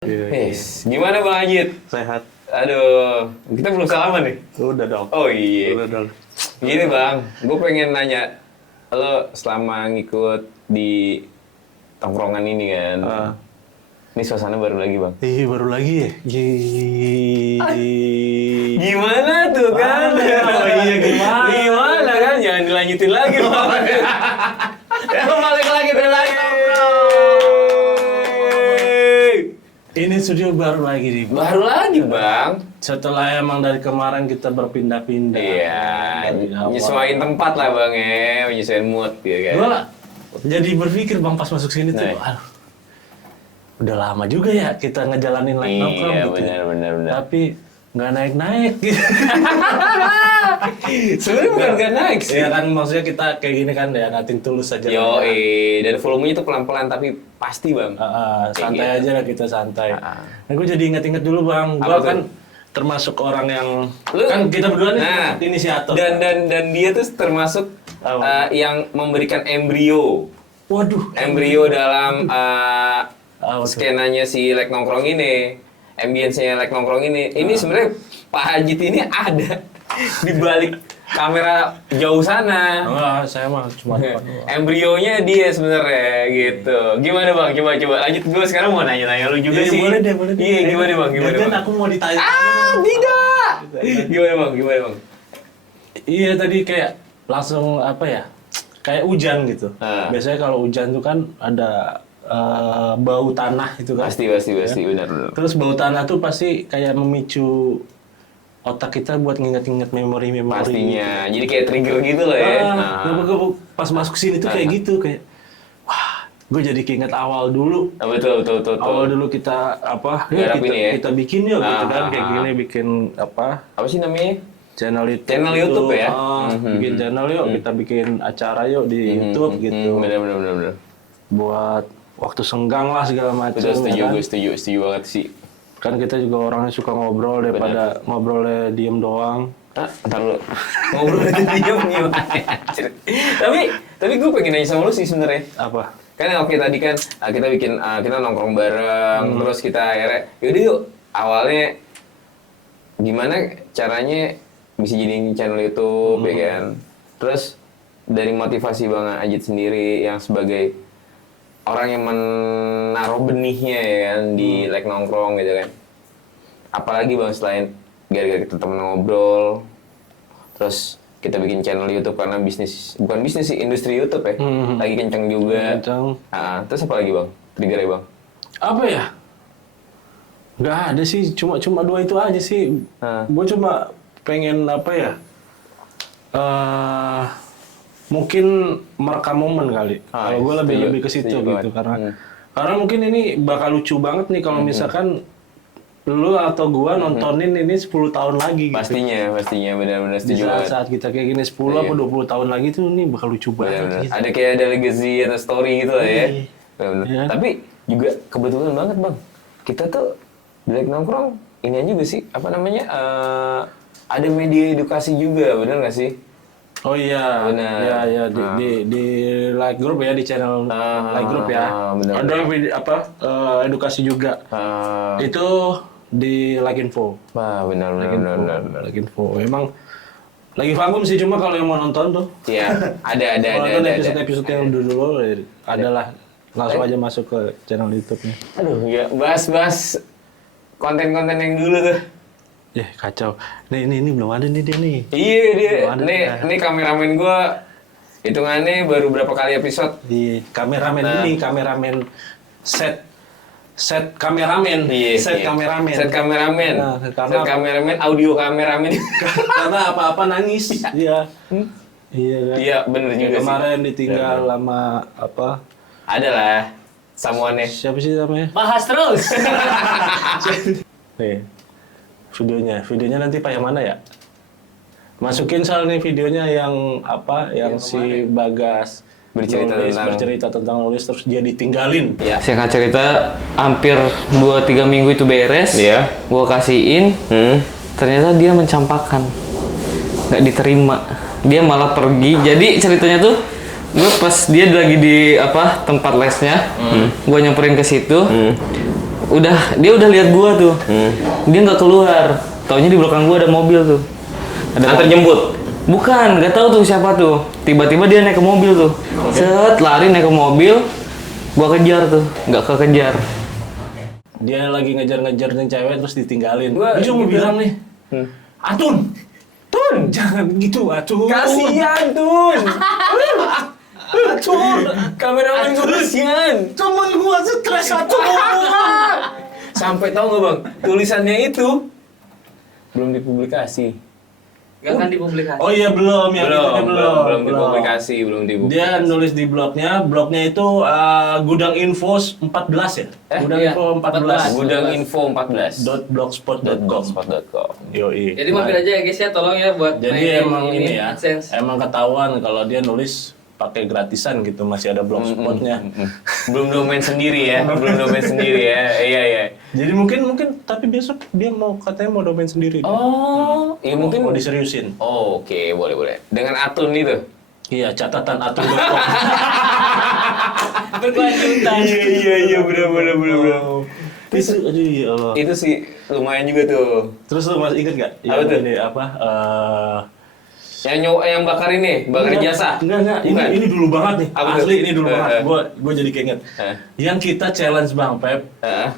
Yes. Gimana Bang Ajit? Sehat. Aduh, kita belum salaman nih. Udah dong. Oh iya. Udah dong. Gini Bang, gue pengen nanya, lo selama ngikut di tongkrongan ini kan, ini suasana baru lagi Bang. Ih, baru lagi ya? Gimana tuh kan? Oh iya, gimana? Gimana kan? Jangan dilanjutin lagi Bang. Ya balik lagi bro. Ini studio baru lagi nih. Baru lagi Bang. Setelah emang dari kemarin kita berpindah-pindah. Iya, Dari awal. nyesuaiin tempat lah Bang ya, nyesuaiin mood gitu kan. Gua jadi berpikir Bang pas masuk sini tuh, Nah. aduh, udah lama juga ya kita ngejalanin live nongkrong Iya, gitu. benar. Tapi nggak naik-naik gitu. Sebenarnya bukan gak naik sih. Iya kan, maksudnya kita kayak gini kan ya, nating tulus aja. Dan volumenya tuh pelan-pelan tapi pasti Bang. Santai gitu. aja lah kita santai. Nah, gue jadi inget-inget dulu Bang, gue Apa kan tuh? termasuk orang yang Lu- kan kita berdua nih Nah, inisiator. Dan dia tuh termasuk Apa? yang memberikan embrio Waduh, dalam Apa tuh? skenanya si Lek Nongkrong ini, ambience-nya Lek Nongkrong ini. Ini sebenarnya Pak Hajit ini ada di balik kamera jauh sana. Enggak, saya mah cuma depan doang. Embrionya dia sebenarnya gitu. Gimana Bang? Coba lanjut, gue sekarang mau nanya-nanya lu juga Iya, sih. boleh deh. Iya, gimana Bang? Dan Bang? aku mau ditanya. Tidak. Gimana Bang? Iya tadi kayak langsung apa ya? Kayak hujan gitu. Biasanya kalau hujan tuh kan ada bau tanah itu kan. Pasti, benar. Terus bau tanah tuh pasti kayak memicu otak kita buat nginget-nginget memori-memori. Pastinya. Jadi kayak trigger gitu lah ya. Gue pas masuk sini tuh kayak gitu, kayak wah, gue jadi keinget awal dulu. Betul. Awal dulu kita apa? Garap ini ya? Kita bikin yuk gitu kan, kayak Ah. gini bikin apa? Apa sih namanya? Channel YouTube. Channel YouTube ya? Bikin channel yuk, kita bikin acara yuk di YouTube gitu. Benar. Buat waktu senggang lah segala macam. Betul, setuju, ya kan? gue setuju banget sih. Kan kita juga orangnya suka ngobrol daripada ngobrolnya diem doang. Ntar lu ngobrol aja diem gimana anjir. Tapi gue pengen nanya sama lu sih sebenarnya. Apa? Kan oke tadi kan kita bikin kita nongkrong bareng, terus kita akhirnya yaudah yuk awalnya gimana caranya bisa jadi channel YouTube ya kan. Terus dari motivasi Bang Ajit sendiri yang sebagai orang yang menaruh benihnya ya kan di Lek Nongkrong gitu kan. Apalagi Bang selain gara-gara kita temen ngobrol, terus kita bikin channel YouTube karena bukan bisnis sih, industri YouTube ya. Lagi kenceng juga. Kenceng. Terus apa lagi Bang? Triggernya Bang? Apa ya? Nggak ada sih, cuma dua itu aja sih. Gue cuma pengen apa ya? Mungkin merekam momen kali. Kalau gue lebih ke situ setuju gitu, banget. karena mungkin ini bakal lucu banget nih kalau misalkan lu atau gua nontonin ini 10 tahun lagi gitu. Pastinya benar-benar Di setuju banget. saat kita kayak gini 10 atau 20 tahun lagi tuh ini bakal lucu banget. Benar-benar. Gitu. Ada kayak ada legacy atau story gitu lah ya. Benar-benar. Iya. Tapi juga kebetulan banget Bang. Kita tuh di Lek Nongkrong ini juga sih apa namanya ada media edukasi juga, benar nggak sih? Oh iya, Benar. ya di like group ya, di channel like group ya. benar. Ada video apa edukasi juga. Itu di like info. Wah benar. Like info. Emang lagi vakum sih, cuma kalau yang mau nonton tuh. Iya, ada. Kalau nonton episode yang dulu adalah langsung aja masuk ke channel YouTube-nya. Aduh, ya bahas konten-konten yang dulu tuh. Ya kacau. Nih belum ada nih dia nih. Iya dia. Belum ada Nih kameramen gua hitungannya baru berapa kali episode? Di kameramen ini, kameramen set kameramen. Set kameramen. Nah, Set kameramen, audio kameramen. Karena apa-apa nangis. Iya. Iya kan. Iya, bener juga sih. Kemarin ditinggal lama apa? Ada lah. Samuannya. Siapa sih namanya? Bahas terus. Nih. Videonya nanti Pak yang mana ya? Masukin soal nih videonya yang apa? Yang si Bagas bercerita tentang nulis terus dia ditinggalin. Ya. Singkat cerita, hampir 2-3 minggu itu beres. Iya. Gua kasihin, ternyata dia mencampakkan. Nggak diterima. Dia malah pergi. Jadi ceritanya tuh, gue pas dia lagi di tempat lesnya, gue nyamperin ke situ. dia udah lihat gua tuh. Dia nggak keluar. Taunya di belakang gua ada mobil tuh. Antar jemput. Bukan, nggak tahu tuh siapa tuh. Tiba-tiba dia naik ke mobil tuh. Set, lari naik ke mobil. Gua kejar tuh, nggak kekejar. Dia lagi ngejar-ngejar nih cewek terus ditinggalin. Gua Dia cuma gitu. bilang nih, Atun, jangan gitu Atun. Kasihan Tun. Atun, Kameramen gue kasihan. temen gua stres Atun. Sampai tahu nggak bang, tulisannya itu belum dipublikasi. Nggak akan dipublikasi. Oh iya belum, yang itu belum dipublikasi, belum dipublikasi. Dia nulis di blognya itu Gudang Info 14 ya? Gudang iya, Info 14. Gudang Info 14. .blogspot.com. .blogspot.com. Yoi. Jadi mampir aja ya guys ya, tolong ya buat Jadi naikin emang ini ya, AdSense. emang ketahuan kalau dia nulis pakai gratisan gitu, masih ada blogspotnya. Belum domain sendiri ya, belum domain sendiri ya. Iya. Jadi mungkin tapi besok dia katanya mau domain sendiri. Oh, iya mungkin. Mau diseriusin. Oh, oke, boleh. Dengan Atun itu. Iya, catatan atun.com. Berkelanjutan. Iya, benar. Itu, aduh ya Allah. Itu sih lumayan juga tuh. Terus lu masih inget gak? Apa tuh? Ini apa? Yang bakar ini, bakar jasa. Enggak. Bukan. Ini dulu banget nih. Apa tuh? Asli ini dulu banget. Gua jadi keinget. Eh. Yang kita challenge Bang Pep Heeh.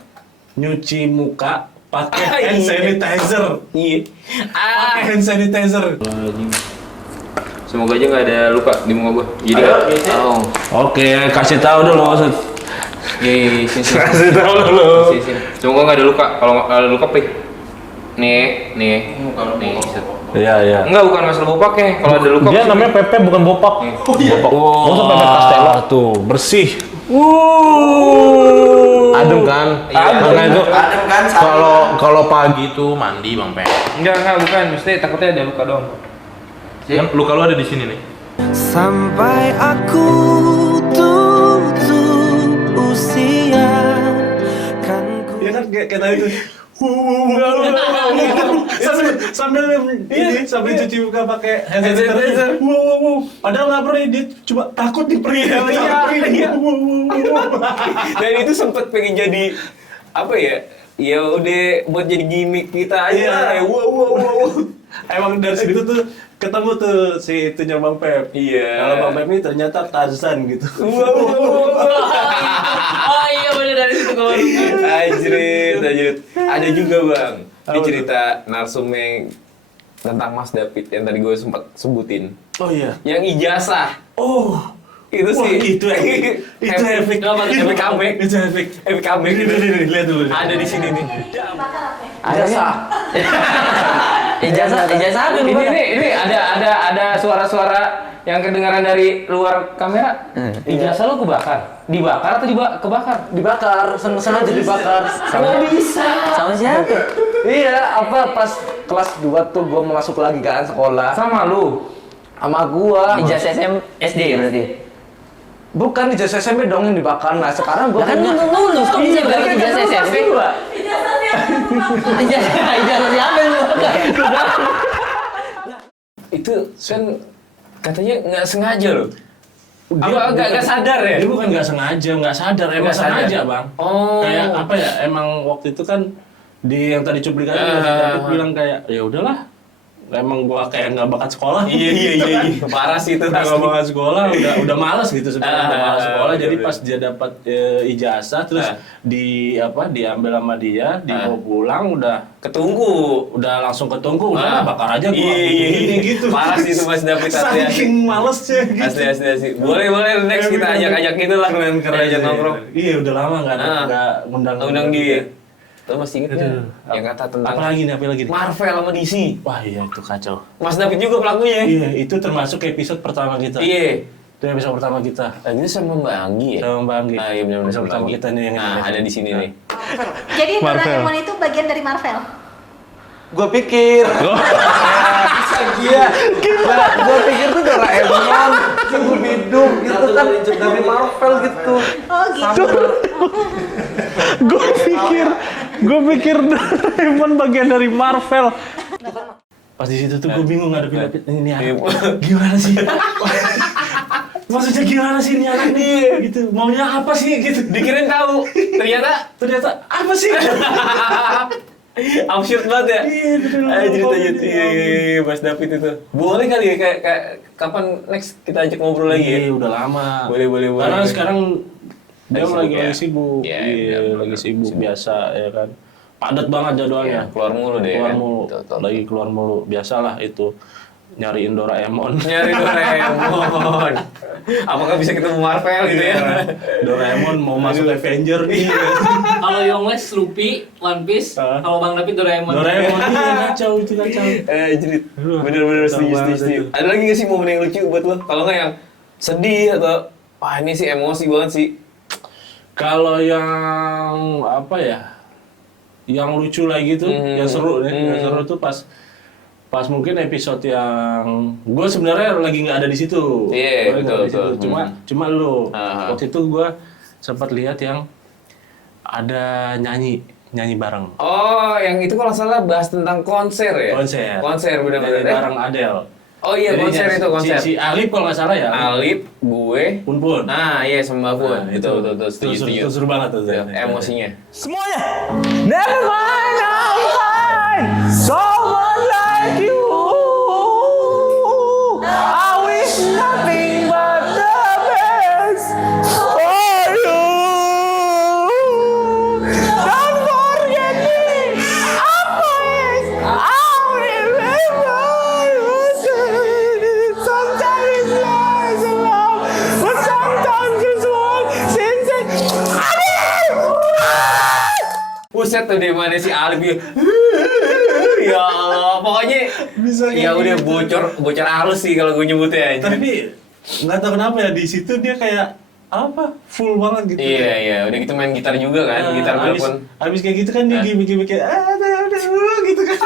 nyuci muka pakai Ah, hand iya. sanitizer. Iya. Pakai hand sanitizer. Semoga aja nggak ada luka di muka gua. Jadi Ayo, Oke, kasih tahu dulu maksud. sini. Kasih tahu dulu. Sini. Semoga nggak ada luka. Kalau nggak ada luka, pih. Nih. Set. Iya. Enggak, bukan masalah gua pakai. Kalau ada luka. Dia namanya Pepe bukan Bopak. Oh iya. Oh, usah Pepe Castello tuh, bersih. Adem kan? Makanya itu Adem kan? Kalau pagi tuh mandi Bang Pe. Enggak, bukan. Mesti takutnya ada luka doang. Kan luka lu ada di sini nih. Sampai aku tutup usia kan ku ya kan kayak tadi tuh. sambil cuci muka pakai hand sanitizer. Padahal nggak perlu, dia cuma takut diperi. Iya. Dan itu sempet pengen jadi apa ya? Ya udah buat jadi gimmick kita aja. Iya. Wow. Emang dari situ tuh ketemu tuh si itunya Bang Pep. Iya. Kalau Bang Pep ini ternyata Tarzan gitu. Oh iya bener, dari situ keluar. Ajrit. Ada juga bang. Ini Apa cerita narsumnya tentang Mas David yang tadi gue sempat sebutin. Oh iya. Yang ijazah. Oh. Itu Wah, sih. itu epic. Itu epic. Epic comeback. Itu epic. Epic comeback. Nih, lihat dulu. Ada di sini nih. Ijazah apa yang lu bakar? Ini ada suara-suara yang kedengaran dari luar kamera. Ijazah lu kebakar. Dibakar atau kebakar? dibakar, sengaja dibakar. Nggak bisa. Sama siapa? Iya, apa pas kelas 2 tuh gua mau masuk lagi kan sekolah Sama lu. sama gua. Ijazah SD ya berarti? Bukan ijazah SMP dong yang dibakar. Nah, sekarang gua Kan lu lulus, kok bisa balik ijazah SMP? Ijazah siapa yang lu bakar? Itu kan katanya nggak sengaja loh. Apa nggak sadar ya? Dia bukan nggak sadar, emang Nggak sadar. sengaja Bang. Oh. Kayak apa ya? Emang waktu itu kan di yang tadi cuplikan David bilang kayak ya udahlah. Emang gua kayak nggak bakat sekolah. Iya. Parah sih itu. Nggak bakat sekolah, udah malas gitu sebenarnya, udah malas sekolah. Jadi bener. pas dia dapat ijazah terus diambil sama dia, dibawa pulang udah langsung ketunggu, udah bakar aja gua. Iya. Gitu. Parah sih itu Mas David asli. Saking malesnya gitu. Asli. Boleh next kita ajak gitu lah. Keren Ajak nongkrong. Iya, udah lama nggak Undang dia. Lo masih inget Aduh. nggak? Yang kata tentang Apa lagi nih? Marvel sama DC. Wah iya itu kacau. Mas David juga pelakunya. Iya itu termasuk episode pertama kita. Iya. Itu episode pertama kita. Ini sama Mbak Anggi ya? Sama Mbak Anggi. Ah, iya benar-benar Episode pertama kita nih yang Nah, ada di sini nih. Jadi Marvel. Doraemon itu bagian dari Marvel. Gua pikir. Iya. Gua pikir tuh Doraemon, Scooby-Doo gitu kan dari Marvel gitu. Oh gitu. Gue pikir Doraemon bagian dari Marvel. Pas di situ tuh gue bingung ngadepin ini apa. Gimana sih? maksudnya gimana sih ini anak nih gitu, maunya apa sih gitu. Dikirain tahu, ternyata Apa sih? absurd banget ya. Iya, betul. Lanjut. Iya, Mas David itu. Boleh kali ya kayak kapan next kita ajak ngobrol lagi ya? Iya, udah lama. Boleh. Karena sekarang dia Lagi lagi sibuk ya? sibuk. Iya, Iya, benar, lagi benar. sibuk biasa ya kan. Padat banget jadwalnya. Iya, keluar mulu deh. Keluar kan? mulu. Betul. Lagi keluar mulu. Biasalah itu. Nyariin Doraemon. Nyari Doraemon. Apakah bisa ketemu Marvel gitu ya? Doraemon mau masuk Avenger nih. Kalau Young West Luffy, One Piece, kalau Bang David Doraemon. Doraemon iya kacau itu kacau. Jerit. Bener-bener setuju. Ada lagi nggak sih momen yang lucu buat lo? Kalau nggak yang sedih atau wah ini sih emosi banget sih. Kalau yang apa ya? Yang lucu lagi tuh, yang seru nih, yang seru tuh pas mungkin episode yang gue sebenarnya lagi nggak ada di situ. Iya, Gua nggak ada di betul. situ. Cuma lu Aha. waktu itu gue sempat lihat yang ada nyanyi bareng. Oh, yang itu kalau nggak salah bahas tentang konser ya? Konser Nyanyi benar-benar. bareng Adele. Oh iya, Jadi konser itu konser. Si Alip kalau nggak salah ya. Alip, gue, Pun. nah iya sama Mbak Pun. Nah, Betul, setuju. Itu seru banget tuh. Ya, emosinya. Semuanya. Never mind, I'll find someone like you. I wish nothing but the best for you. Don't forget me. I promise I'll remember you said it. Sometimes it's lies and love, but sometimes it's one sincere. Buset tuh di mana si Alip ya. Ya Allah, pokoknya Bisa ya kayak udah gitu. bocor halus sih kalau gue nyebutnya. Tapi nggak tahu kenapa ya di situ dia kayak apa full banget gitu. Iya, udah gitu main gitar juga kan, gitar walaupun Habis kayak gitu kan dia gimmick kayak ada gitu kan.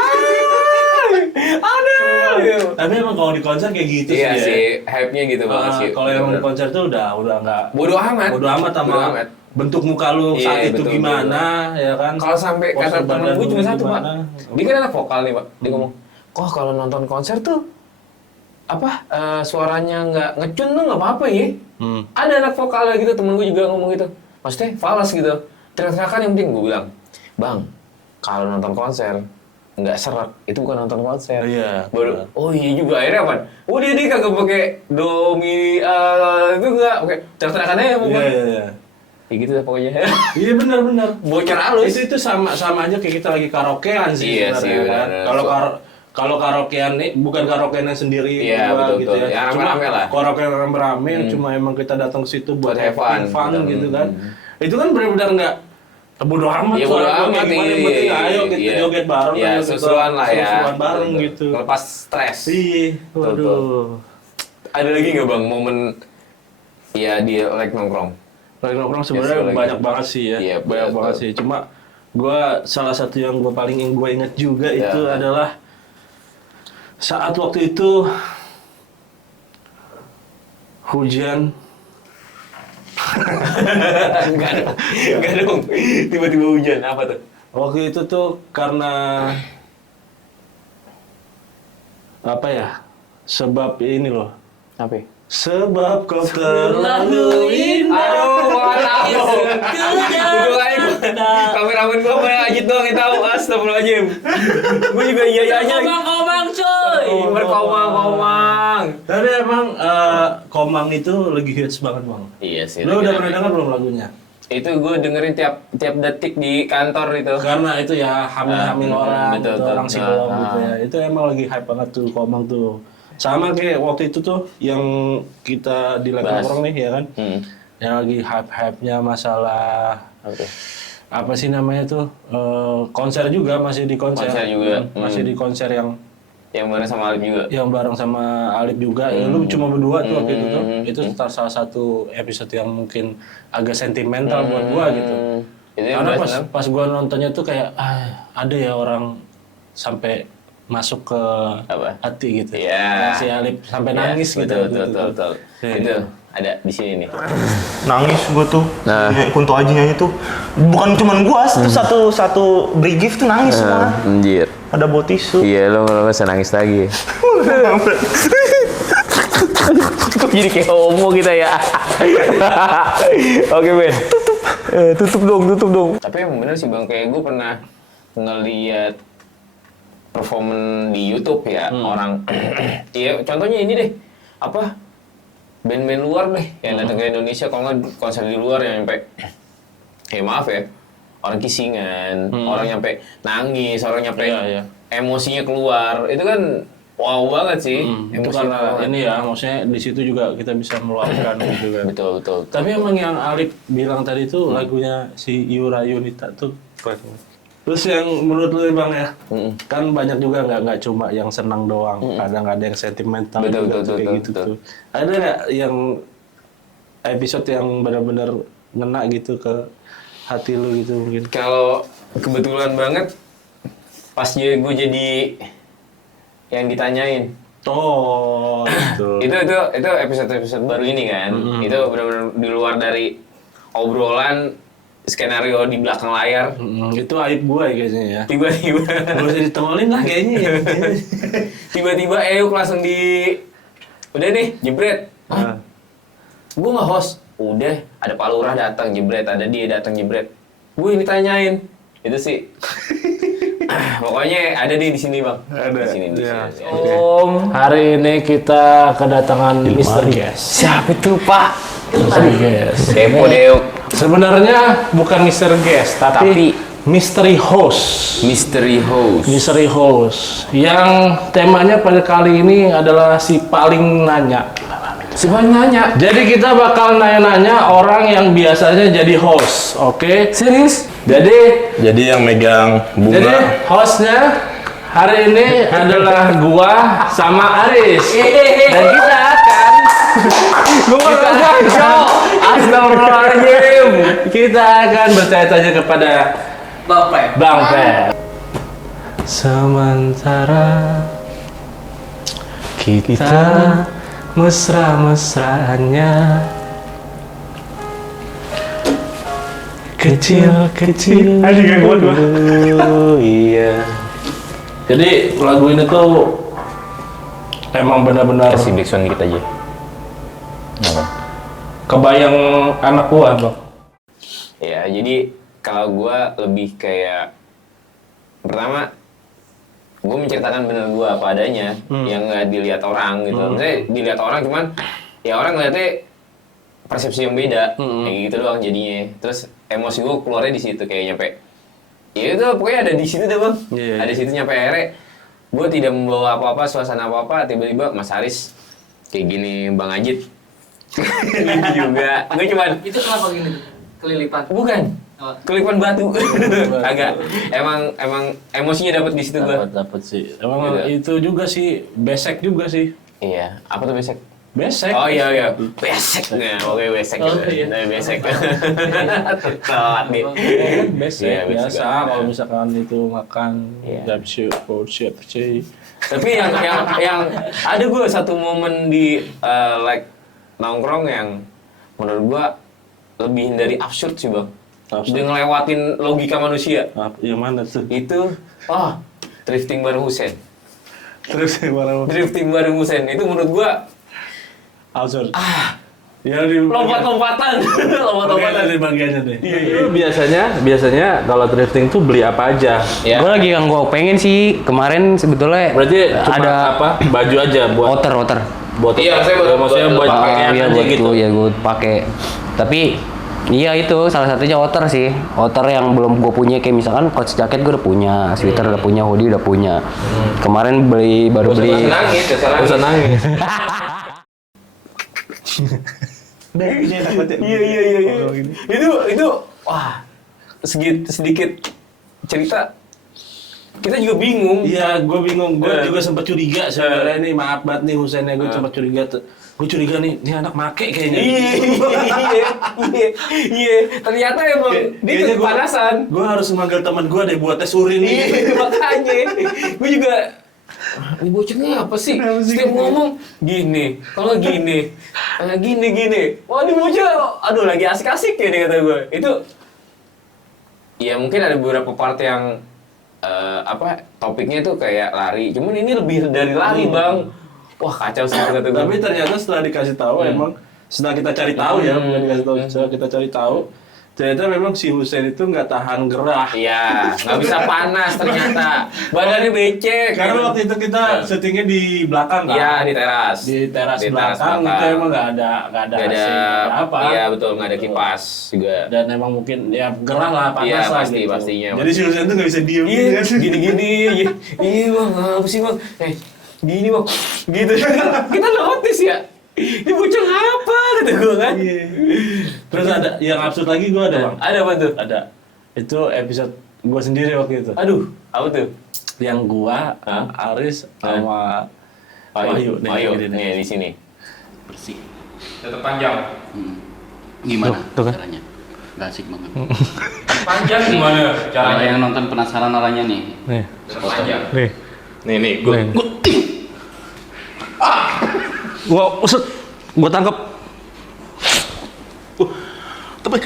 Tapi emang kalau di konser kayak gitu iya sih. sih, hype-nya gitu banget sih. Kalau yang di konser tuh udah nggak Bodo amat. bodo amat sama Bodo amat. bentuk muka lu saat Iya, itu betul, gimana ya kan. Kalau sampai Postur kata temen badan gue cuma lu satu Pak, gimana. dia kan anak vokal nih Pak, dia ngomong, kok kalau nonton konser tuh suaranya nggak ngecun tuh nggak apa-apa ya. Ada anak vokalnya gitu, temen gue juga ngomong gitu, maksudnya falas gitu, teriak-teriakan yang penting. Gue bilang, bang, kalau nonton konser nggak serak, itu bukan nonton konser. Iya. Baru, oh iya juga akhirnya apa? Oh dia kagak pakai do mi itu nggak, oke teriak-teriakannya ya pokoknya. Iya. Ya gitu dah pokoknya. Iya benar. Bocor halus. Itu sama aja kayak kita lagi karaokean sih Iya sebenarnya sih, kan. benar. Kalau karaokean nih bukan karaokean yang sendiri Iya, gua betul, gitu betul. ya. Ya, Cuma rame-rame lah. karaokean rame-rame cuma emang kita datang ke situ buat Buat have fun, fun betul. gitu kan. Itu kan benar-benar enggak bodo amat. Ya bodo suara gua amat, kayak gimana, yang iya, penting ayo kita iya. joget bareng. Ya, ayo kita seru-seruan lah ya. seru-seruan bareng Betul. gitu. Lepas stres. Iya, Betul. waduh. Ada lagi nggak bang momen ya dia like nongkrong? Lagi nongkrong sebenarnya seru lagi. banyak banget sih ya. Iya, banyak betul. banget sih. Cuma salah satu yang gue paling inget juga Iya. itu adalah saat waktu itu hujan. Enggak dong. Tiba-tiba hujan apa tuh? Waktu itu tuh karena apa ya? Sebab ini loh. Apa? Sebab kau terlalu indah. Aduh, maaf. Udah aja kameramen gua sama Ajit doang yang tahu. Astagfirullahaladzim. Gua juga iya aja. Komang coy. Berkomang. Tapi emang Komang itu lagi hits banget bang. Iya sih. Lo udah pernah dengar belum lagunya? Itu gue dengerin tiap detik di kantor itu. Karena itu ya hamil-hamil orang, betul, gitu, betul. orang silom gitu ya. Itu emang lagi hype banget tuh Komang tuh. Sama kayak waktu itu tuh yang kita di Bahas. nongkrong nih ya kan. Yang lagi hype-hype-nya masalah apa sih namanya tuh konser juga, masih di konser. Konser juga. Masih di konser yang Yang mana sama Alip juga. bareng sama Alip juga. Ya lu cuma berdua tuh waktu itu tuh. Itu salah satu episode yang mungkin agak sentimental buat gua gitu. Itu yang Karena bahas pas gua nontonnya tuh kayak ada ya orang sampai masuk ke Apa? hati gitu. Iya. Si Alip sampai Ya, nangis gitu. Betul. Iya. Itu ada di sini nih. Nangis gue tuh. Nah. Kunto Aji nyanyi tuh. Bukan cuman gua, itu satu Brigif tuh nangis semua. Anjir. Ada bawa tisu. Iya, lo bisa nangis lagi. Kok jadi kayak homo kita ya? Oke Ben. Tutup dong. Tapi emang bener sih Bang, kayak gue pernah ngeliat performan di YouTube ya orang. Iya, contohnya ini deh. Apa? Band-band luar deh yang datang ke Indonesia, kalau nggak konser di luar yang sampai maaf ya, orang kisingan, orang nyampe nangis, orang nyampe Iya. emosinya keluar. Itu kan wow banget sih. Itu Emosional karena banget. ini ya, maksudnya di situ juga kita bisa meluapkan gitu kan. Betul. Tapi emang yang Alip bilang tadi tuh lagunya si Yura Yunita tuh keren. Terus yang menurut lu Bang ya, kan banyak juga nggak cuma yang senang doang, kadang ada yang sentimental Betul, juga betul, tuh, kayak betul, gitu betul. tuh. Ada nggak yang episode yang benar-benar ngena gitu ke hati lu gitu mungkin? Kalau kebetulan banget pas gue jadi yang ditanyain. Oh, gitu. Itu episode baru ini kan. Itu benar-benar di luar dari obrolan skenario di belakang layar. Itu aib gue kayaknya ya. Tiba-tiba Gak usah ditengolin lah kayaknya ya. tiba-tiba Euk langsung udah nih jebret. Gue nggak host. Udah, ada Pak Lurah datang jebret, ada dia datang jebret. Gue yang ditanyain. Itu sih. Pokoknya ada di sini Bang. Di sini. Ya. Om, Hari ini kita kedatangan Mr. Guest. siapa itu Pak? Mr. Guest. Depo Deuk. Sebenarnya bukan Mr. Guest, tapi Mystery Host. Mystery host. Mystery Host. Yang temanya pada kali ini adalah si paling nanya. Siapa nanya? Jadi kita bakal nanya-nanya orang yang biasanya jadi host, oke? Serius? Jadi yang megang bunga. hostnya hari ini adalah gua sama Aris. Dan kita akan Astagfirullahaladzim. kita akan bertanya-tanya kepada Bapak. Bang Pet. Sementara kita mesra-mesranya kecil-kecil dulu, iya. Jadi lagu ini tuh emang benar-benar Kasih back sound dikit aja. kebayang anak gua, Bang. Ya, jadi kalau gua lebih kayak pertama gue menceritakan bener gue apa adanya yang nggak dilihat orang gitu. Maksudnya dilihat orang cuman ya orang ngeliatnya persepsi yang beda kayak gitu doang jadinya. Terus emosi gue keluarnya di situ kayak nyampe ya itu pokoknya ada di situ deh Bang. Iya. Ada di situ nyampe akhirnya gue tidak membawa apa-apa, suasana apa-apa, tiba-tiba Mas Haris kayak gini, Bang Ajit gitu juga. Gue cuman Itu kenapa gini tuh? Kelilipan. bukan Oh. kelipan batu. Agak emang emosinya dapat di situ gua. Dapat sih. Emang Gitu. itu juga sih, besek juga sih. Iya, apa tuh besek? Besek. Oh iya, besek. Nah, oke besek. Oh, gitu. iya. Nah, besek. Telat nih. Besek Iya, besek. biasa kalau misalkan itu makan Iya. chef. Tapi yang ada gua satu momen di like nongkrong yang menurut gua lebih dari absurd sih Bang. Absurd. Dia ngelewatin logika manusia. Yang mana tuh? Itu drifting bareng Husen. Terus yang mana? Drifting bareng Husen itu menurut gua Absurd. Ya di lompat-lompatan. lompat-lompatan di bagiannya deh. Lu biasanya kalau drifting tuh beli apa aja? Ya. Gue lagi yang gue pengen sih kemarin sebetulnya Berarti cuma ada apa? Baju aja buat outer. Iya, maksudnya buat pakaian Iya aja buat gitu. itu ya gue pakai. Tapi iya itu salah satunya outer sih. Outer yang belum gue punya kayak misalkan coach jacket gue udah punya, sweater udah punya, hoodie udah punya. Kemarin baru beli. Nangis, usah nangis. Iya. Itu wah sedikit cerita kita juga bingung. Iya, gue bingung. Gue juga sempat curiga sebenarnya nih. Maaf banget nih Husennya, gue sempat curiga tuh. Gue curiga nih, ini anak make kayaknya. Iya. Ternyata emang dia Kayaknya tuh kepanasan. Gue harus manggil teman gue deh buat tes urin nih. Iya, makanya. Gue juga ini bocahnya apa sih? Setiap ngomong gini, kalau gini, gini. Wah, ini bocah, aduh lagi asik-asik ya nih kata gue. Itu, ya mungkin ada beberapa part yang topiknya tuh kayak lari. Cuman ini lebih dari lari Bang. wah kacau sih kata gue. Tapi ternyata setelah dikasih tahu emang setelah kita cari tahu ya, bukan dikasih tahu, setelah kita cari tahu, ternyata memang si Hussein itu nggak tahan gerah. Iya, nggak bisa panas ternyata. Badannya becek. Karena waktu itu kita syutingnya di belakang kan? Iya, di teras. Di teras Di teras belakang itu belakang. emang nggak ada Nggak AC, nggak ada apa. Iya betul, nggak ada kipas juga. Dan emang mungkin ya gerah lah, panas Iya, lah pasti, gitu. pastinya. Jadi si Hussein tuh nggak bisa diem Iya, gitu kan. gini-gini. Iya bang, apa sih bang? Gini bang, gitu. Kita notice ya. Ini bocah apa kata gue kan? Terus ada yang absurd lagi gue ada bang. Ada apa tuh? Ada. Itu episode gue sendiri waktu itu. Aduh, apa tuh? Yang gua, Aris, sama Wahyu. Wahyu, Nih, nih di sini. Bersih. Tetap panjang. Gimana Tuh kan. caranya? Gak asik banget. Panjang gimana Kalau yang nonton penasaran orangnya nih. Nih. Tetap panjang. Nih. Nih, gue. Gua usut. Gua tangkap. Tapi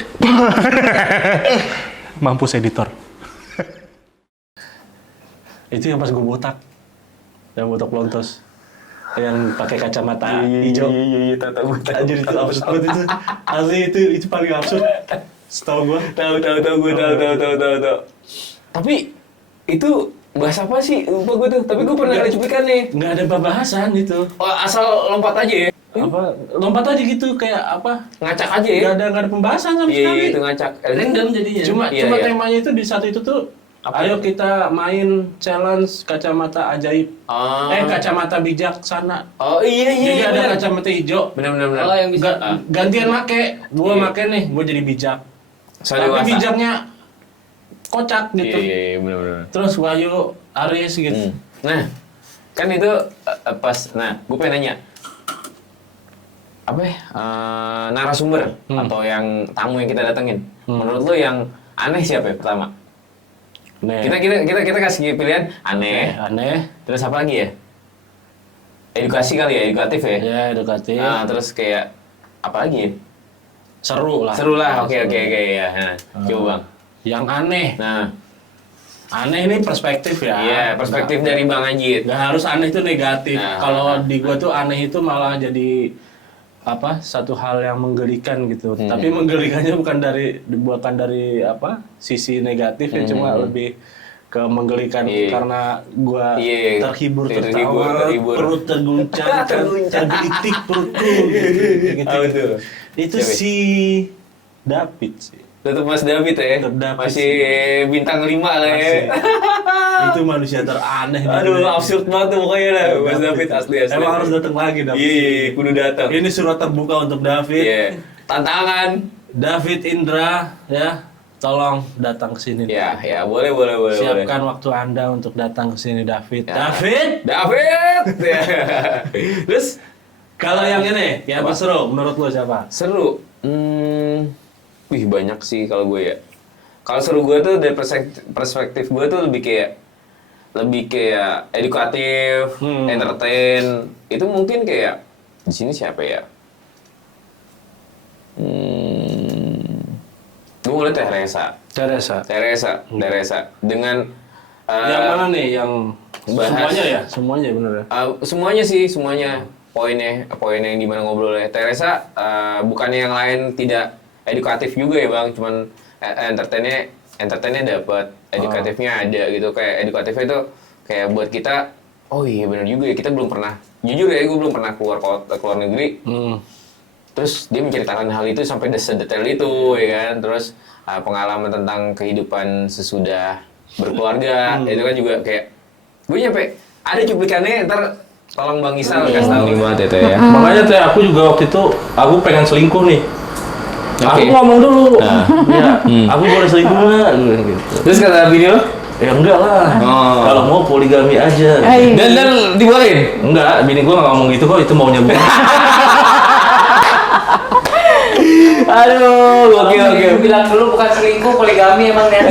mampus editor. Itu yang pas gua botak. Yang botak lontos. Yang pakai kacamata hijau. Iya, tahu. Anjir itu absurd banget itu. Asli itu paling absurd. Setahu gua. Tahu. Tapi itu bahasa apa sih? Lupa gue tuh. Tapi gue pernah ada cuplikan nih. Nggak ada pembahasan itu. Oh, asal lompat aja ya. Apa lompat aja gitu kayak apa? Ngacak aja ya. Nggak ada pembahasan sama Iya, sekali. itu ngacak. Random jadinya. Cuma Iya. temanya itu di saat itu tuh ayo kita main challenge kacamata ajaib. Oh. Kacamata bijaksana. Oh iya Jadi ada bener. kacamata hijau. Bener. Oh, yang bisa. Gantian make. Gua Iya. make nih, gua jadi bijak. Soal Tapi dewasa. bijaknya kocak gitu. Iya, bener. Terus Wahyu, Aris gitu. Nah, kan itu pas, gue pengen nanya. Apa ya? Narasumber atau yang tamu yang kita datengin. Menurut lo yang aneh siapa ya pertama? Nih. Kita kasih pilihan aneh. Aneh. Terus apa lagi ya? Edukasi kali ya, edukatif ya. Ya, edukatif. Nah, terus kayak apa lagi ya? Seru lah. Seru lah, oke ya. Nah, coba bang. Yang aneh. Nah, Aneh ini perspektif ya. iya perspektif dari Bang Anjit. Nggak harus aneh itu negatif. Nah. Kalau di gua tuh aneh itu malah jadi satu hal yang menggelikan gitu. Tapi menggelikannya bukan dari sisi negatif ya, cuma lebih ke menggelikan karena gua terhibur, tertawa, perut terguncang, tergelitik perutku gitu. Itu Siapa? si David sih. Tetap Mas David ya? Tetap David Masih bintang 5 lah ya? Itu manusia teraneh. Aduh, absurd banget tuh pokoknya lah, Mas David asli. Emang harus datang lagi David. Iya, kudu datang. Ini surat terbuka untuk David. Iya, tantangan. David Indra ya, tolong datang ke sini. Ya, boleh. Siapkan waktu Anda untuk datang ke sini David. Ya. David. Ya. Terus Kalau yang ini, yang seru menurut lo siapa? seru. Wih banyak sih kalau gue ya. Kalau seru gue tuh dari perspektif gue tuh lebih kayak edukatif, entertain. Itu mungkin kayak di sini siapa ya? Gue mulai Teresa. Dengan Yang mana nih? Yang bahas- semuanya ya? Semuanya bener ya? semuanya poinnya yang gimana ngobrolnya. Teresa bukannya yang lain tidak edukatif juga ya bang, cuman entertainnya dapat, edukatifnya ada gitu. Kayak edukatifnya itu kayak buat kita, oh iya benar juga ya, kita belum pernah, jujur ya gue belum pernah keluar negeri. Terus dia menceritakan hal itu sampai sedetail itu ya kan. Terus pengalaman tentang kehidupan sesudah berkeluarga itu kan juga kayak gue nyampe ada cuplikannya, ntar tolong Bang Isal kasih tahu banget itu ya. Makanya teh aku juga waktu itu aku pengen selingkuh nih. Aku Oke. ngomong dulu. Ya, aku boleh selingkuh nggak? Gitu. Terus kata bini lo? Ya enggak lah. Oh. Kalau mau poligami aja. Dan dibolehin? Enggak, bini gua nggak ngomong gitu kok, itu maunya gua. Aduh, oke. Bilang dulu bukan selingkuh, poligami emang ya.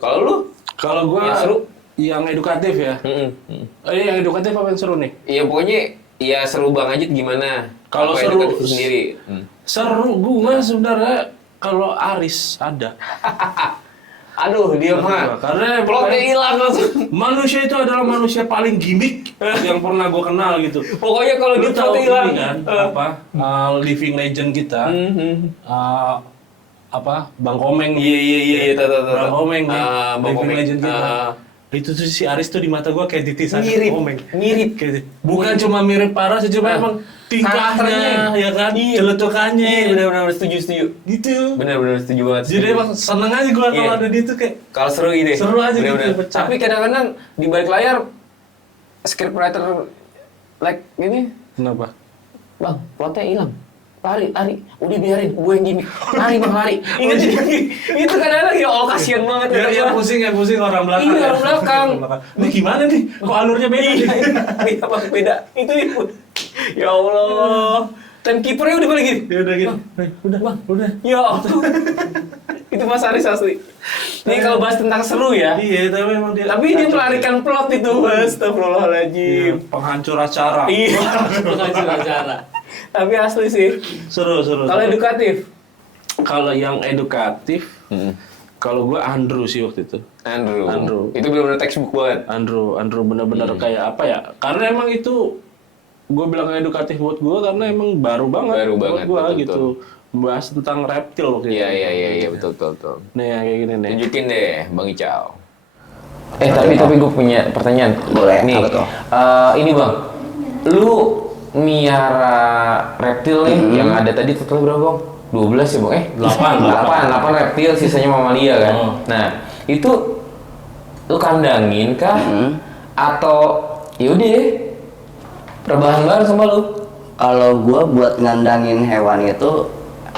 Kalau lu? Kalau gua Yang seru? yang edukatif ya. Yang edukatif apa yang seru nih? Iya pokoknya ya seru Bang Ajit gimana? Kalau Apa seru edukatif lu sendiri. Seru gua sebenarnya kalau Aris ada. Aduh, dia mah. Karena Plotnya hilang langsung. manusia itu adalah manusia paling gimmick yang pernah gue kenal gitu. Pokoknya kalau Lu dia tahu plotnya hilang. ini kan apa living legend kita apa Bang Komeng Iya, tahu. Bang Komeng nih Bang living Komeng. legend kita itu tuh si Aris tuh di mata gua kayak titisan Mirip. Komeng Mirip. Kayak- bukan cuma mirip parah sih cuma emang tingkahnya ya kan celetukannya Iya, benar-benar setuju. gitu Benar-benar setuju banget. jadi emang seneng aja gua kalau Iya. ada dia tuh kayak Kalau seru ide. Seru aja gitu, Bener-bener. pecah. Tapi kadang-kadang di balik layar scriptwriter like gini, kenapa Bang, plotnya hilang. Lari, udah biarin, gue yang gimmick. Lari. Ingat itu kadang-kadang ya Allah kasihan banget. ya pusing orang belakang Iya, orang belakang. ini gimana nih kok alurnya beda nih beda. Itu. Ya Allah. Timekeeper-nya udah balik gini. ya udah gitu udah Ya Allah. Itu Mas Aris asli. Nih kalau bahas tentang seru ya. iya tapi emang dia Tapi dia melarikan plot itu. Astagfirullahaladzim. penghancur acara Iya. Penghancur acara. Tapi asli sih. seru Kalau edukatif. kalau yang edukatif kalau gua Andrew sih waktu itu Andrew. Itu benar-benar textbook banget. Andrew benar-benar kayak apa ya karena emang itu gue bilang edukatif buat gue karena emang baru banget Baru buat banget, gue betul. gitu membahas tentang reptil waktu itu. Iya, betul. Nih yang kayak gini nih Tunjukin deh, Bang Icau. Tapi gue punya pertanyaan. Boleh, Nih, apa tuh? ini Bang, lu miara reptil nih yang ada tadi total berapa Bang? 12 ya Bang? 8 reptil, sisanya mamalia kan? Oh. Nah, itu lu kandangin kah? Atau yaudah perbahan bareng sama lu? Kalau gua buat ngandangin hewan itu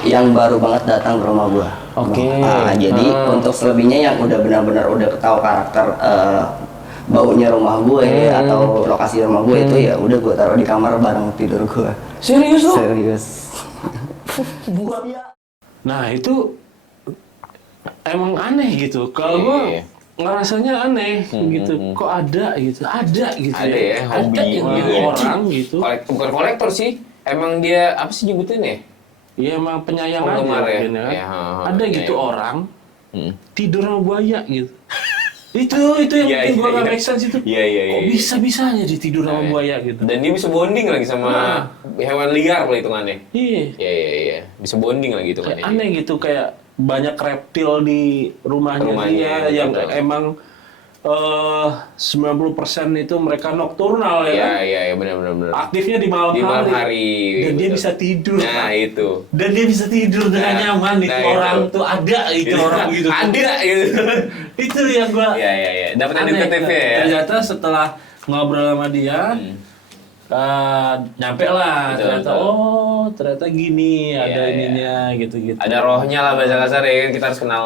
yang baru banget datang ke rumah gua. Oke. Jadi untuk selebihnya yang udah benar-benar udah tahu karakter baunya rumah gue atau lokasi rumah gue itu ya udah gue taruh di kamar bareng tidur gue. Serius lu? Serius. nah itu emang aneh gitu kalau gue Iya. ngerasanya aneh gitu kok ada gitu ada Ada ya, hobi yang gitu ya. orang gitu Bukan kolektor sih, emang dia apa sih nyebutin ya? iya emang penyayang Penggemar aja ya? mungkin ya. Iya, ada penyayang. gitu orang tidur sama buaya gitu itu yang Iya, bikin gue iya. gak make sense itu Iya. kok bisa-bisanya dia tidur sama buaya gitu Dan dia bisa bonding lagi sama hewan liar lah hitungannya. iya Iya. Bisa bonding lagi kayak hitungannya. aneh gitu kayak banyak reptil di rumahnya dia yang betul. emang 90% itu mereka nokturnal ya kan? Iya, benar. Aktifnya di malam Di malam hari. dan dia betul. bisa tidur Nah, itu. dan dia bisa tidur dengan Nah, nyaman itu nah, orang itu. tuh ada itu orang gitu Ada gitu. itu yang gua Iya. Dapat aneh. edukatifnya ya. Ternyata setelah ngobrol sama dia nyampe lah Betul. ternyata gini ada Iya. ininya gitu Ada rohnya lah bahasa kasar ya kan. Kita harus kenal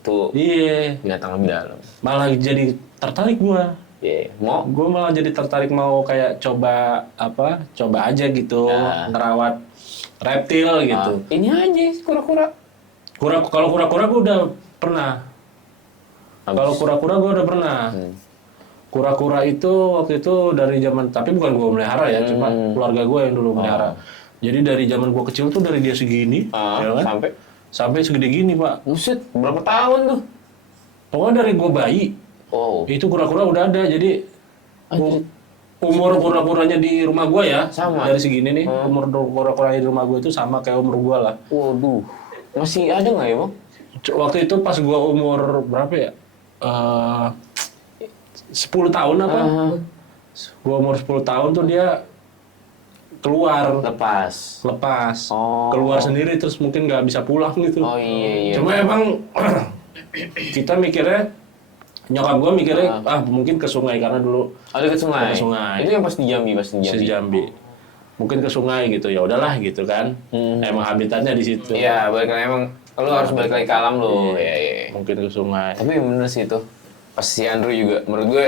tuh iya binatang lebih dalam. malah jadi tertarik gua Iya. Mau? gue malah jadi tertarik mau kayak coba aja gitu Nah. ngerawat reptil gitu. Ini aja kura-kura. Kalau kura-kura gue udah pernah. Kalau kura-kura gue udah pernah. Kura-kura itu waktu itu dari zaman tapi bukan gue melihara ya, cuma keluarga gue yang dulu melihara. Jadi dari zaman gue kecil tuh dari dia segini, ya kan? Sampai segede gini pak. Buset, berapa tahun tuh? Pokoknya dari gue bayi Oh. itu kura-kura udah ada. Jadi umur kura-kuranya di rumah gue ya Sama. dari segini nih umur kura-kuranya di rumah gue itu sama kayak umur gue lah. Waduh. Masih ada nggak ya Bang? Waktu itu pas gue umur berapa ya? 10 tahun apa? Gue umur 10 tahun tuh dia keluar Lepas. Oh. keluar sendiri terus mungkin nggak bisa pulang gitu. Oh iya. Cuma emang kita mikirnya nyokap gue mikirnya mungkin ke sungai karena dulu Ada ke sungai. Ke sungai. Itu yang pas di Jambi, si Jambi. Mungkin ke sungai gitu ya udahlah gitu kan. Emang habitatnya di situ. Iya, balik lagi emang lu harus balik lagi ke alam lu. Iya. Mungkin ke sungai. Tapi bener sih itu. Pas si Andrew juga menurut gue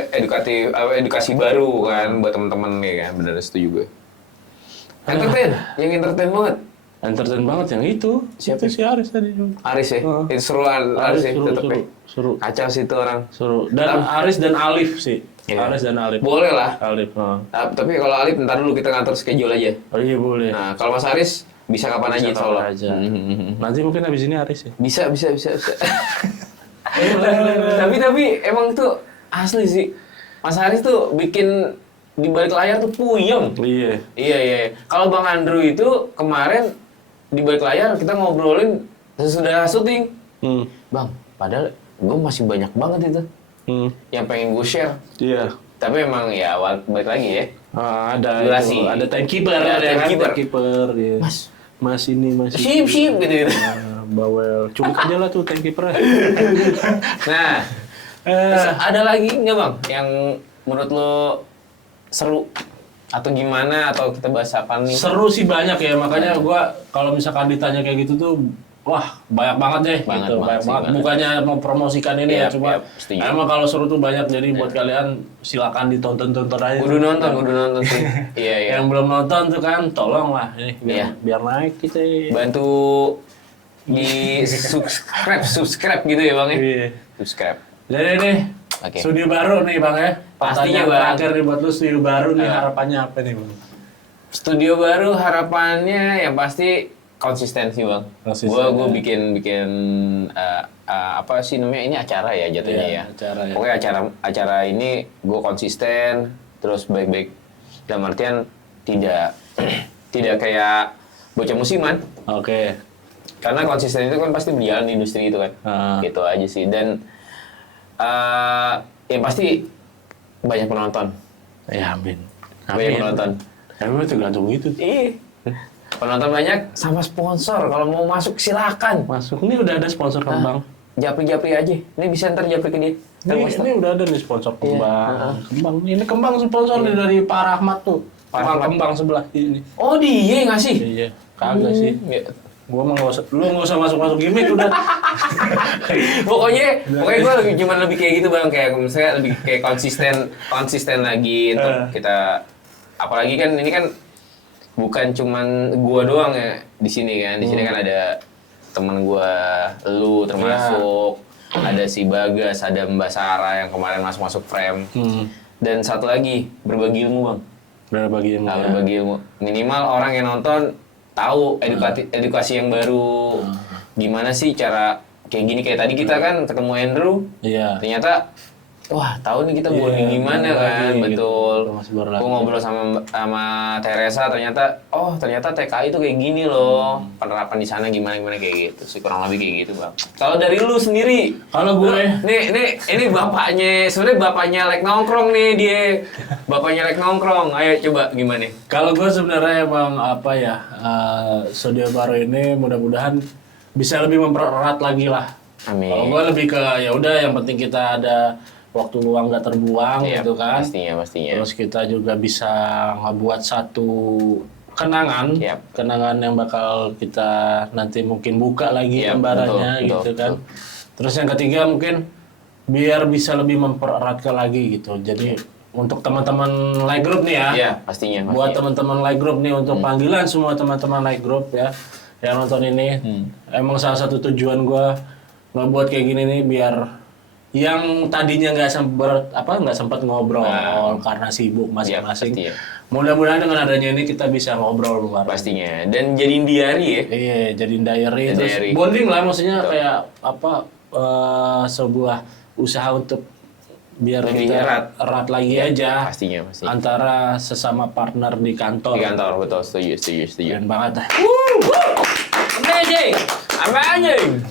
edukasi baru kan buat temen-temen ya kan. Bener setuju gue. Yang entertain banget. Entertain banget yang itu. Siapa? Itu si Aris tadi. Aris ya. Itu seruan Aris ya tetep ya. Seru. Kacau sih itu orang. Seru. Dan Aris dan Alif sih. Iya. Aris dan Alif. Boleh lah. Alif. Tapi kalau Alif ntar dulu kita ngatur schedule aja. Oh iya boleh. Nah, kalau Mas Aris bisa kapan aja insya Allah. Nanti mungkin habis ini Aris ya. Bisa. Tapi emang tuh asli sih. Mas Haris tuh bikin di balik layar tuh puyeng. Iya. Iya. Kalau Bang Andrew itu kemarin di balik layar kita ngobrolin sesudah syuting. Bang, padahal gue masih banyak banget itu yang pengen gue share. Iya. Tapi emang ya balik lagi ya. Ada Durasi. itu, ada timekeeper, Ada timekeeper. timekeeper, ya. Mas ini masih Sip gitu. bawel. Culik aja lah tuh timekeeper. Nah, terus ada lagi nggak Bang yang menurut lo seru atau gimana atau kita bahas apa nih? Seru sih banyak ya, makanya gua kalau misalkan ditanya kayak gitu tuh wah banyak banget deh Banget, gitu, banget banyak sih, banget. banget. Bukannya mau promosikan ini ya, Yap, cuma yap, setuju. emang kalau seru tuh banyak, jadi buat kalian silakan ditonton aja. Kudu nonton sih. Iya. Yang belum nonton tuh kan, tolong lah ini Iya. biar naik kita. Bantu di subscribe gitu ya Bang ya. Iya. Subscribe. Jadi nih, Oke. studio baru nih Bang ya. Pastinya, Pertanyaan Bang. terakhir nih buat lu, studio baru nih harapannya apa nih Bang? Studio baru harapannya yang pasti konsistensi Bang. Konsisten, Gue ya. bikin apa sih namanya, ini acara ya jatuhnya Iya, ya. acara ya. Pokoknya acara ini gue konsisten terus baik-baik, dalam artian tidak kayak bocah musiman. Oke. Karena konsisten itu kan pasti berjalan di industri itu kan. Gitu aja sih. Dan yang pasti banyak penonton. Ya amin. Banyak penonton. Emang tergantung itu. Iya. Penonton banyak sama sponsor. Kalau mau masuk silakan. Masuk nih udah ada sponsor kembang. Japri aja. Ini bisa ntar japri ke dia. Ini udah ada nih sponsor kembang. Kembang nih, ini kembang sponsor nih dari Pak Rahmat tuh. Pak Kembang, Rahmat. kembang sebelah ini. Oh dia ngasih? Iya, kagak sih. Ya. Gua mah nggak usah, lu nggak usah masuk gimmick udah. pokoknya gue lebih kayak gitu Bang, kayak misalnya lebih kayak konsisten lagi untuk kita, apalagi kan ini kan bukan cuman gua doang ya di sini kan. Di sini kan ada teman gua, lu termasuk, ada si Bagas, ada Mbak Sarah yang kemarin masuk frame. Dan satu lagi, berbagi ilmu Bang. Berbagi ilmu. Nah, berbagi ilmu. Minimal orang yang nonton tahu edukasi yang baru. Gimana sih cara kayak gini, kayak tadi kita kan ketemu Andrew. Iya. Ternyata wah, tahu nih kita bonding gimana kan, lagi, betul. gitu. Masih baru lagi. Gue ngobrol sama Teresa, ternyata TKI itu kayak gini loh, penerapan di sana gimana kayak gitu sih, kurang lebih kayak gitu Bang. Kalau dari lu sendiri, Kalau gue, ini bapaknya, sebenarnya bapaknya like nongkrong nih dia, bapaknya like nongkrong, ayo coba gimana? kalau gue sebenarnya emang apa ya, studio baru ini mudah-mudahan bisa lebih mempererat lagi lah. Amin. Kalau gue lebih ke ya udah, yang penting kita ada waktu luang gak terbuang Iya, gitu kan. pastinya. Terus kita juga bisa ngebuat satu kenangan, Yap. kenangan yang bakal kita nanti mungkin buka lagi Yap, lembarannya betul, gitu kan. betul. Terus yang ketiga mungkin biar bisa lebih mempereratkan lagi gitu. Jadi untuk teman-teman like group nih ya, Iya, pastinya. buat teman-teman like group nih, untuk panggilan semua teman-teman like group ya yang nonton ini, emang salah satu tujuan gue ngebuat kayak gini nih biar yang tadinya nggak sempat ngobrol karena sibuk masing-masing. Iya, Mudah-mudahan dengan adanya ini kita bisa ngobrol bareng. pastinya. Dan jadiin diary ya. Iya, jadiin diary, terus Diary. bonding lah, maksudnya Betul. kayak sebuah usaha untuk biar Lebih kita erat lagi aja Pastinya. antara sesama partner di kantor. Di kantor, betul. Setuju. Keren banget dah. Amazing.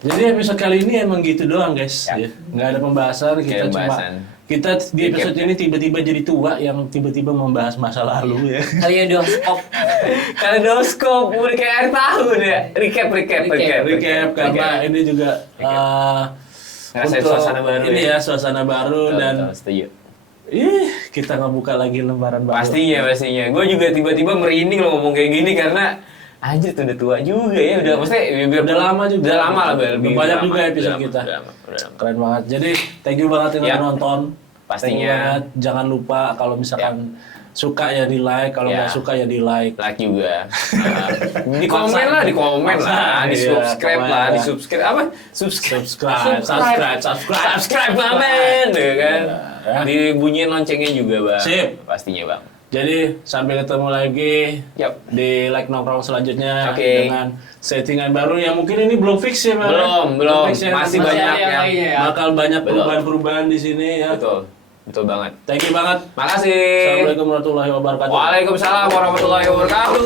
Jadi episode kali ini emang gitu doang guys, Ya. ya. Nggak ada pembahasan, kita Nggak ada pembahasan. kita di episode ini tiba-tiba jadi tua yang tiba-tiba membahas masa lalu ya. Kaleidoskop, udah kayak akhir tahun ya. Recap. Recap karena ini juga Ngerasain untuk suasana baru ini ya. ya, suasana baru dan Betul, setuju. kita ngebuka lagi lembaran baru. Pastinya. Gue juga tiba-tiba merinding lo ngomong kayak gini karena anjir tuh udah tua juga ya. Udah maksudnya biar Udah lama juga. Udah lama lah, Udah banyak juga episode udah kita. Udah lama. Keren banget. Jadi thank you banget yang Ya. udah nonton. Pastinya. Thank you banget. Jangan lupa kalau misalkan suka ya di like, kalau Ya. nggak suka ya di like. Like juga. Di komen lah, di Iya, subscribe komen lah, ya. di subscribe apa? Subscribe. Subscribe lah men, ya kan. Ya. Dibunyiin loncengnya juga bang. Sip. Pastinya bang. Jadi sampai ketemu lagi Yap. di like nongkrong selanjutnya Oke. dengan settingan baru yang mungkin ini belum fix ya, Mas. Belum. fix ya. Masih Masih banyak ada yang yang lainnya ya. bakal banyak Betul. perubahan-perubahan di sini ya. Betul banget. Thank you banget. Makasih. Assalamualaikum warahmatullahi wabarakatuh. Waalaikumsalam warahmatullahi wabarakatuh.